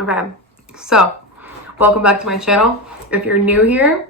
Okay, so welcome back to my channel. If you're new here,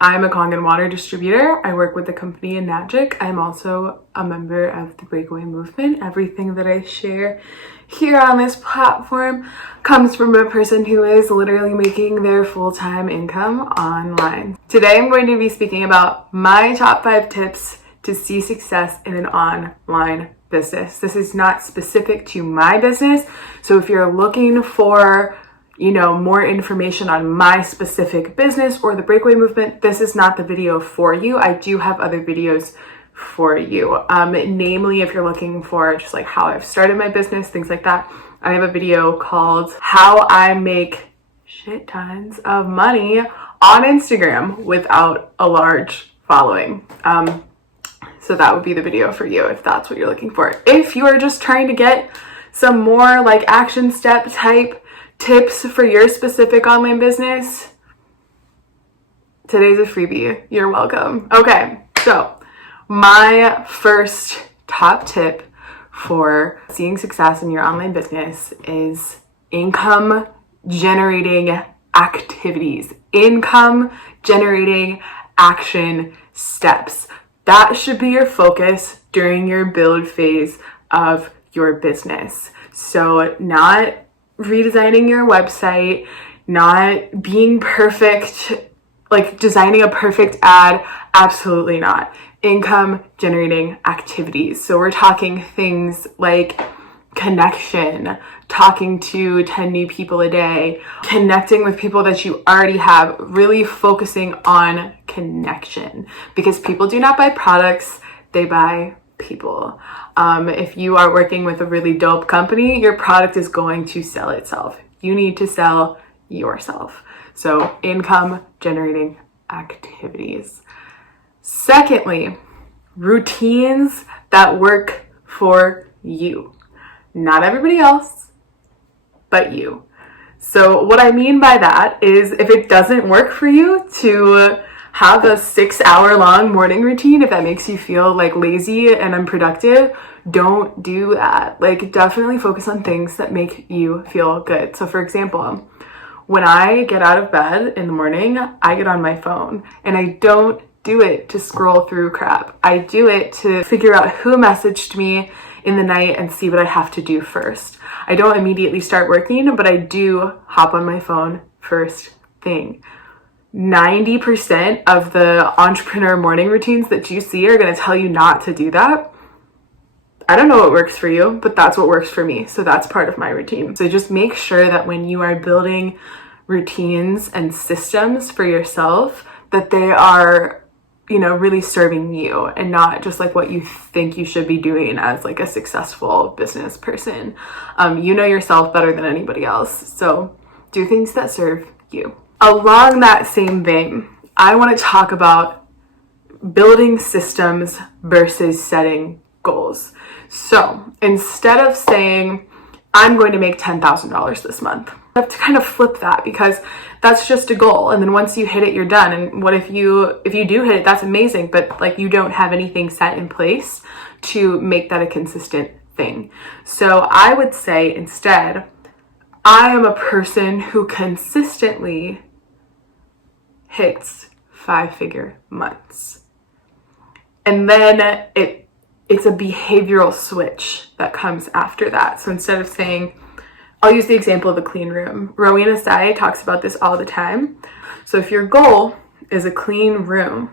I'm a Kangen water distributor. I work with the company enagic. I'm also a member of the breakaway movement. Everything that I share here on this platform comes from a person who is literally making their full-time income online. Today I'm going to be speaking about my top 5 tips to see success in an online business. This is not specific to my business, so if you're looking for more information on my specific business or the breakaway movement, this is not the video for you. I do have other videos for you. Namely, if you're looking for just like how I've started my business, things like that, I have a video called How I Make Shit Tons of Money on Instagram without a large following. So that would be the video for you if that's what you're looking for. If you are just trying to get some more like action step type tips for your specific online business, today's a freebie. You're welcome. Okay, so my first top tip for seeing success in your online business is income generating activities, income generating action steps. That should be your focus during your build phase of your business. So not redesigning your website, not being perfect, like designing a perfect ad, absolutely not. Income generating activities. So we're talking things like connection, talking to 10 new people a day, connecting with people that you already have, really focusing on connection, because people do not buy products, they buy people. If you are working with a really dope company, your product is going to sell itself. You need to sell yourself. So income generating activities. Secondly, routines that work for you. Not everybody else, but you. So what I mean by that is if it doesn't work for you to have a 6-hour-long morning routine, if that makes you feel like lazy and unproductive, don't do that. Like definitely focus on things that make you feel good. So for example, when I get out of bed in the morning, I get on my phone, and I don't do it to scroll through crap. I do it to figure out who messaged me in the night and see what I have to do first. I don't immediately start working, but I do hop on my phone first thing. 90% of the entrepreneur morning routines that you see are going to tell you not to do that. I don't know what works for you, but that's what works for me. So that's part of my routine. So just make sure that when you are building routines and systems for yourself, that they are really serving you and not just like what you think you should be doing as like a successful business person. You know yourself better than anybody else. So do things that serve you. Along that same vein, I want to talk about building systems versus setting goals. So instead of saying, I'm going to make $10,000 this month, you have to kind of flip that, because that's just a goal. And then once you hit it, you're done. And what if you do hit it, that's amazing, but like you don't have anything set in place to make that a consistent thing. So I would say instead, I am a person who consistently hits 5-figure months. And then it's a behavioral switch that comes after that. So instead of saying, I'll use the example of a clean room. Rowena Sai talks about this all the time. So if your goal is a clean room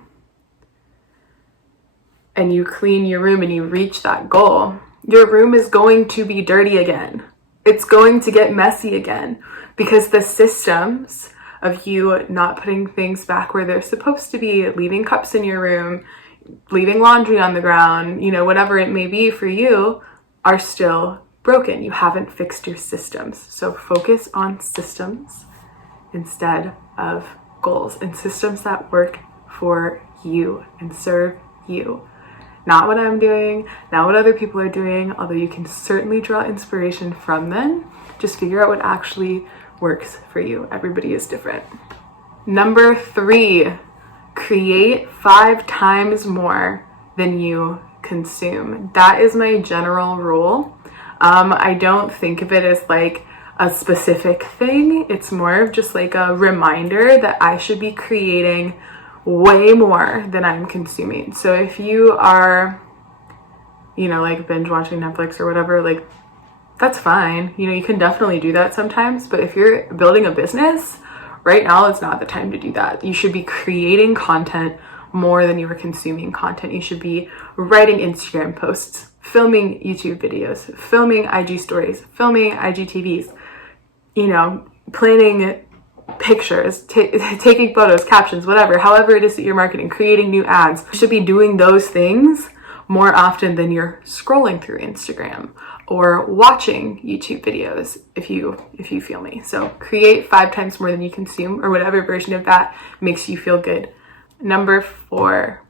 and you clean your room and you reach that goal, your room is going to be dirty again. It's going to get messy again, because the systems of you not putting things back where they're supposed to be, leaving cups in your room, leaving laundry on the ground, whatever it may be for you, are still broken. You haven't fixed your systems. So focus on systems instead of goals, and systems that work for you and serve you. Not what I'm doing, not what other people are doing, although you can certainly draw inspiration from them. Just figure out what actually works for you. Everybody is different. Number 3, create 5 times more than you consume. That is my general rule. I don't think of it as like a specific thing. It's more of just like a reminder that I should be creating way more than I'm consuming. So if you are, you know, like binge watching Netflix or whatever, like that's fine. You know, you can definitely do that sometimes, but if you're building a business, right now it's not the time to do that. You should be creating content more than you are consuming content. You should be writing Instagram posts, filming YouTube videos, filming IG stories, filming IGTVs, you know, planning pictures, taking photos, captions, whatever, however it is that you're marketing, creating new ads. You should be doing those things more often than you're scrolling through Instagram or watching YouTube videos, if you feel me. So create 5 times more than you consume, or whatever version of that makes you feel good. Number 4,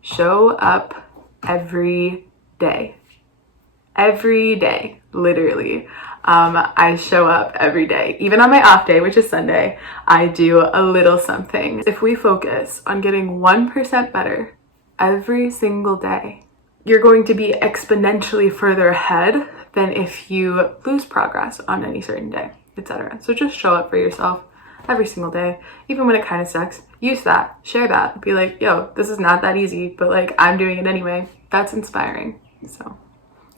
show up every day. Every day, literally. I show up every day. Even on my off day, which is Sunday, I do a little something. If we focus on getting 1% better every single day, you're going to be exponentially further ahead than if you lose progress on any certain day, etc. So just show up for yourself every single day, even when it kind of sucks. Use that, share that, be like, yo, this is not that easy, but like I'm doing it anyway. That's inspiring. So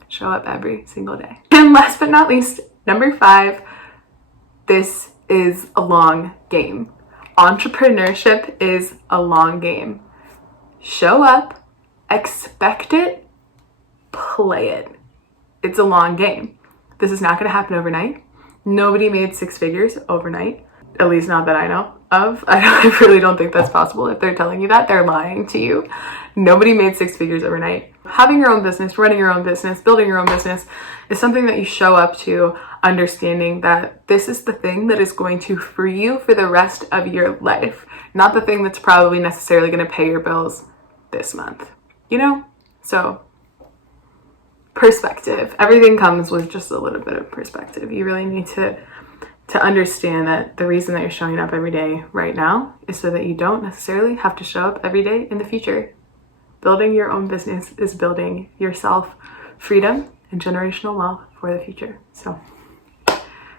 show up every single day. And last but not least, number 5, this is a long game. Entrepreneurship is a long game. Show up, expect it, play it. It's a long game. This is not going to happen overnight. Nobody made 6 figures overnight, at least not that I know of. I really don't think that's possible. If they're telling you that, they're lying to you. Nobody made 6 figures overnight. Having your own business, running your own business, building your own business is something that you show up to, understanding that this is the thing that is going to free you for the rest of your life, not the thing that's probably necessarily going to pay your bills this month, you know? So perspective, everything comes with just a little bit of perspective. You really need to understand that the reason that you're showing up every day right now is so that you don't necessarily have to show up every day in the future. Building your own business is building yourself freedom and generational wealth for the future. So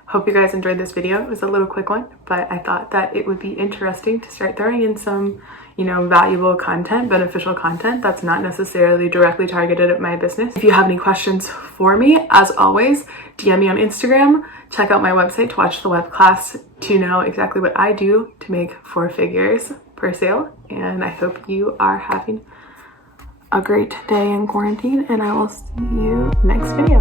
hope you guys enjoyed this video. It was a little quick one, but I thought that it would be interesting to start throwing in some, you know, valuable content, beneficial content that's not necessarily directly targeted at my business. If you have any questions for me, as always, DM me on Instagram. Check out my website to watch the web class to know exactly what I do to make 4 figures per sale. And I hope you are having a great day in quarantine, and I will see you next video.